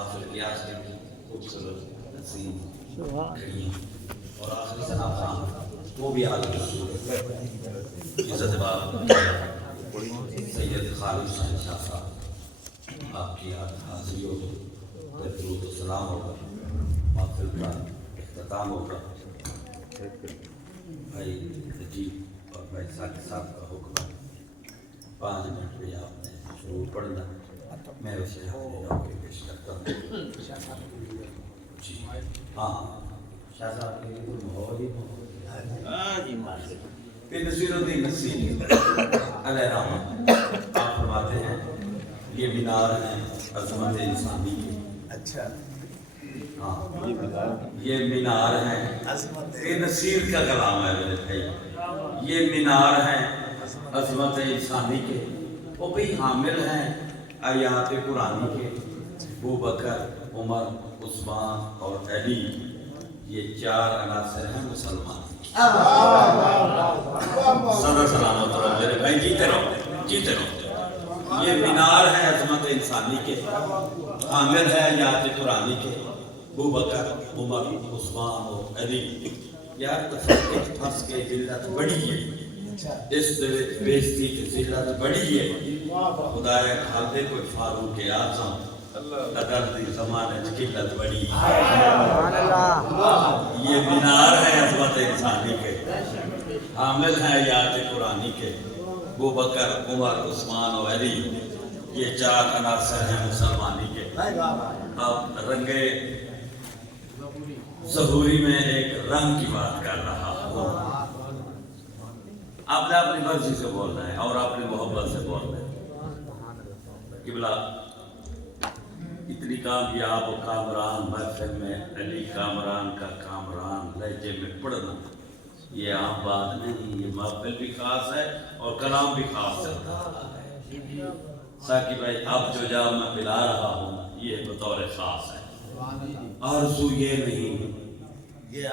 محفل قیاس کی خوبصورت نسیم کریم اور آخری سنافران وہ بھی عالم رسول عزت باب سید خالد حسین شاہ صاحب آپ کی حاضریوں پر درود و سلام ہوگا، محفل کا اختتام ہوگا۔ بھائی نجیب اور بھائی ثاقب صاحب کا حکم 5 منٹ میں آپ نے شروع پڑھنا، میں اسے حاضرینوں کے پیش کرتا ہوں۔ جی ہاں شاہ صاحب کے لیے ماحول ہی پھر نصیر الدین نصیر علیہ رحمہ آپ فرماتے ہیں یہ مینار ہیں عظمت انسانی کے۔ اچھا ہاں یہ مینار ہیں یہ نصیر کا کلام ہے میرے بھائی، یہ مینار ہیں عظمت انسانی کے، وہ بھی حامل ہیں آیات قرآنی کے، ابو بکر عمر عثمان اور علی یہ 4 عناصر ہیں مسلمان۔ صدر سلامت رہو میرے بھائی، جیتے رہو جیتے رہو۔ یہ مینار ہے عظمت انسانی کے، حامل ہے آیات قرآنی کے، ابو بکر عمر عثمان اور علی۔ یار پھنس کے ذلت بڑی ہے، اس بےزتی کی ذلت بڑی ہے، خدایا کھاتے کوئی فاروق اعظم اگر دی زمانے کی قلت بڑی ہے۔ یہ مینار ہے عظمت انسانی کے، حامل ہے آیات قرآنی کے، ابو بکر عمر عثمان و علی یہ 4 عناصر ہیں مسلمانی کے۔ اب رنگے ظہوری میں ایک رنگ کی بات کر رہا ہوں، آپ نے اپنی مرضی سے بولنا ہے اور اپنی محبت سے بولنا ہے۔ قبلہ اتنی کامیاب و کامران محفل میں علی کامران کا کامران لہجے میں پڑھنا یہ عام بات نہیں، یہ محفل بھی خاص ہے اور کلام بھی خاص چلتا ہے۔ ساقی بھائی اب جو جام میں پلا رہا ہوں یہ بطور خاص ہے، آرزو یہ نہیں، یہ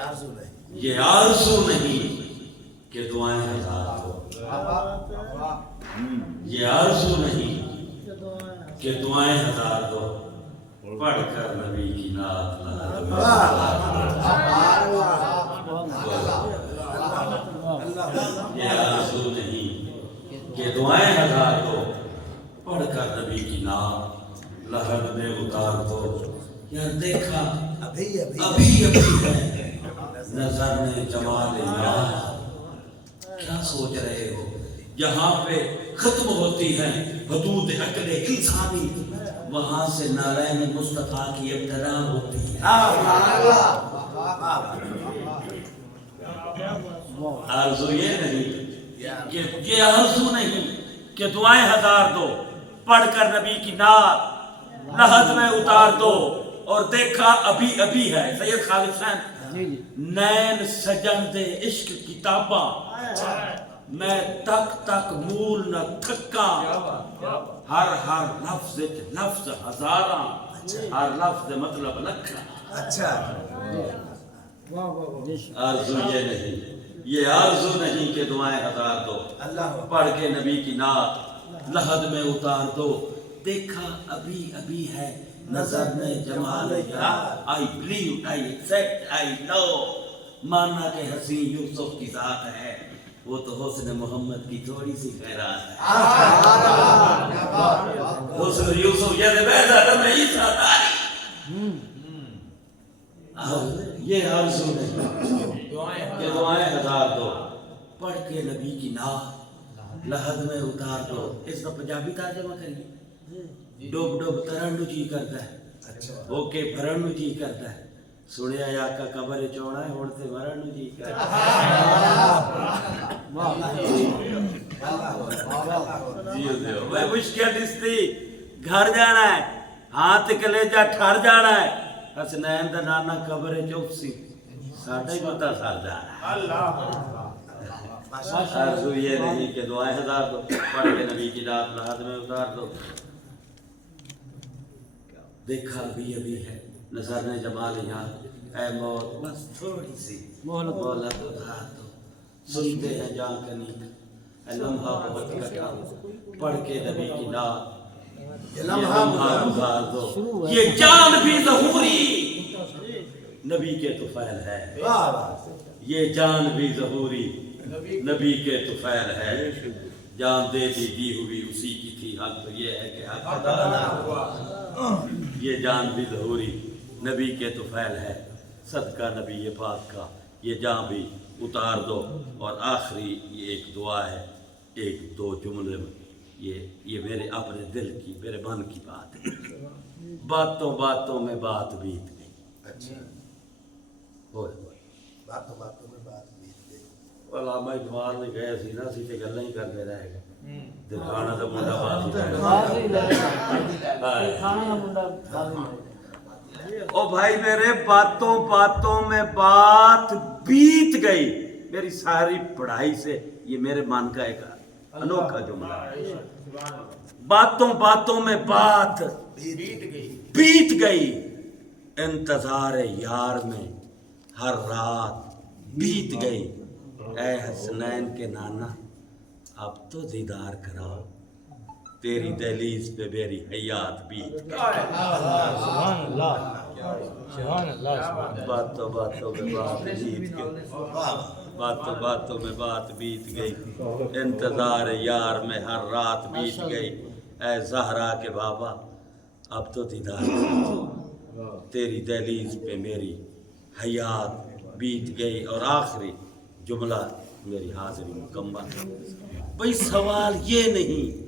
آرزو نہیں کہ دعائیں ہزار ہو، یہ آرزو نہیں کہ دعائیں ہزار دو، پڑھ کر نبی کی نعت یہ آرزو نہیں کہ دعائیں ہزار دو، پڑھ کر نبی کی نعت لہد میں اتار دو۔ یار دیکھا ابھی ہے نظر میں جمال یار، کیا سوچ رہے ہو یہاں پہ ختم ہوتی ہے حدود عقل انسانی، وہاں سے نارائن مصطفیٰ کی ابتدا ہوتی ہے۔ آرزو یہ نہیں کہ یہ آرزو نہیں کہ دعائیں ہزار دو، پڑھ کر نبی کی نعت لحد میں اتار دو، اور دیکھا ابھی ابھی ہے سید خالد حسین نین سجن دے عشق کتاباں، میں تک تک مول نہ تھکا، ہر ہر لفظ لفظ ہزاراں، ہر لفظ مطلب لکھا۔ آرزو یہ نہیں، یہ آرزو نہیں کہ دعائیں ہزار دو، پڑھ کے نبی کی نعت لحد میں اتار دو، دیکھا ابھی ابھی ہے نظر میں جمال یار، I believe, I accept, I know، مانا کہ حسین یوسف کی ذات ہے، وہ تو حسن محمد کی تھوڑی سی خیرات ہے۔ حسن یوسف یہ بیدا میں عیسیٰ تاری، یہ آرزو نہیں کہ دعائیں ہزار دو، پڑھ کے نبی کی نعت لحد میں اتار دو۔ اس کا پنجابی ترجمہ کریے، ڈوب ڈوب ترن نو جی کرتا ہے، ہو کے بھرن نو جی کرتا ہے، سنیا آقا قبر چونا ہے ہون سے مرن نو جی کرتا ہے۔ میں مشکل دستی گھر جانا ہے، ہاتھ کلیجہ ٹھر جانا ہے، حسنین دا نانا قبر چوکسی ساڑھے ہی پتہ سار جانا ہے۔ آرزو یہ نہیں کہ دعائیں ہزار دو، پڑھ کے نبی کی نعت لحد میں اتار دو، دیکھا ابھی ابھی ہے نظر میں جمال یار، اے موت بس تھوڑی سی مہلت اتار دو، سنتے ہیں جان کنی اے لمحہ بہت کٹا، پڑھ کے نبی کی نعت لمحہ گزار دو، یہ جان بھی ظہوری نبی کے طفیل ہے، یہ جان بھی ظہوری نبی کے طفیل ہے، جان دے دی ہوئی اسی کی تھی، حق تو یہ ہے کہ حق ادا نہ ہوا، یہ جان بھی ظہوری نبی کے طفیل ہے، صدقہ نبی پاک کا یہ جان بھی اتار دو۔ اور آخری یہ ایک دعا ہے، ایک دو جملے میں، یہ میرے اپنے دل کی، میرے من کی بات ہے۔ باتوں باتوں میں بات بیت گئی، باتوں باتوں میں بات بیت گئی۔ علامہ اقبال نے گئے سی نا، اسی تے گلاں ہی کرتے رہ گئے، دکھانا تو منڈا بات ہی او بھائی میرے، باتوں باتوں میں بات بیت گئی، میری ساری پڑھائی سے یہ میرے من کا ایک انوکھا جملہ ہے۔ باتوں باتوں میں بات بیت گئی، انتظار یار میں ہر رات بیت گئی، اے حسنین کے نانا اب تو دیدار کراؤ، تیری دہلیز پہ میری حیات بیت گئی۔ باتوں باتوں میں بات بیت گئی، باتوں باتوں میں بات بیت گئی، انتظار یار میں ہر رات بیت گئی، اے زہرا کے بابا اب تو دیدار کراؤ، تیری دہلیز پہ میری حیات بیت گئی۔ اور آخری جملہ میری حاضری مکمل۔ بھئی سوال یہ نہیں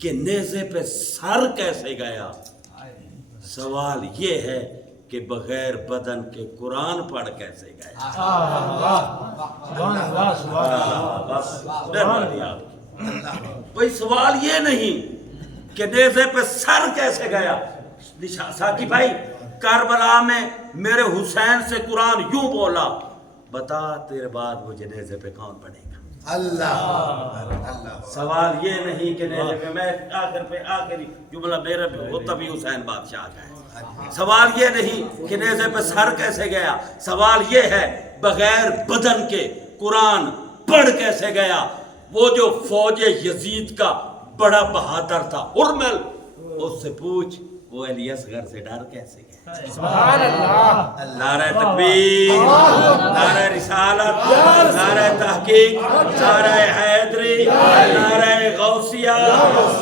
کہ نیزے پہ سر کیسے گیا، سوال یہ ہے کہ بغیر بدن کے قرآن پڑھ کیسے گیا۔ بھئی سوال یہ نہیں کہ نیزے پہ سر کیسے گیا۔ ساقی بھائی کربلا میں میرے حسین سے قرآن یوں بولا، بتا تیرے بعد مجھے نیزے پہ کون پڑھے گا۔ اللہ سوال یہ نہیں کہ نیزے پہ، میں آخر پہ آخری جملہ میرے پہ ہوتا بھی حسین بادشاہ کا ہے، سوال یہ نہیں کہ نیزے پہ سر کیسے گیا، سوال یہ ہے بغیر بدن کے قرآن پڑھ کیسے گیا۔ وہ جو فوج یزید کا بڑا بہادر تھا ہرمل، اس سے پوچھ وہ علی اصغر سے ڈر کیسے گیا۔ سبحان اللہ۔ نعرہ تکبیر، نعرہ رسالت، نعرہ تحقیق، نعرہ حیدری، نعرہ غوثیہ،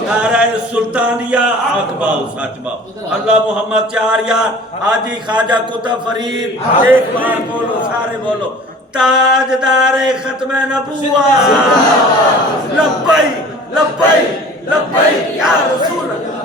نعرہ سلطانیہ، اقبال سچ باؤ اللہ محمد چار یار حاجی خواجہ قطب فرید، ایک بار بولو سارے بولو، تاجدار ختم نبوت، لبیک لبیک لبیک یا رسول اللہ۔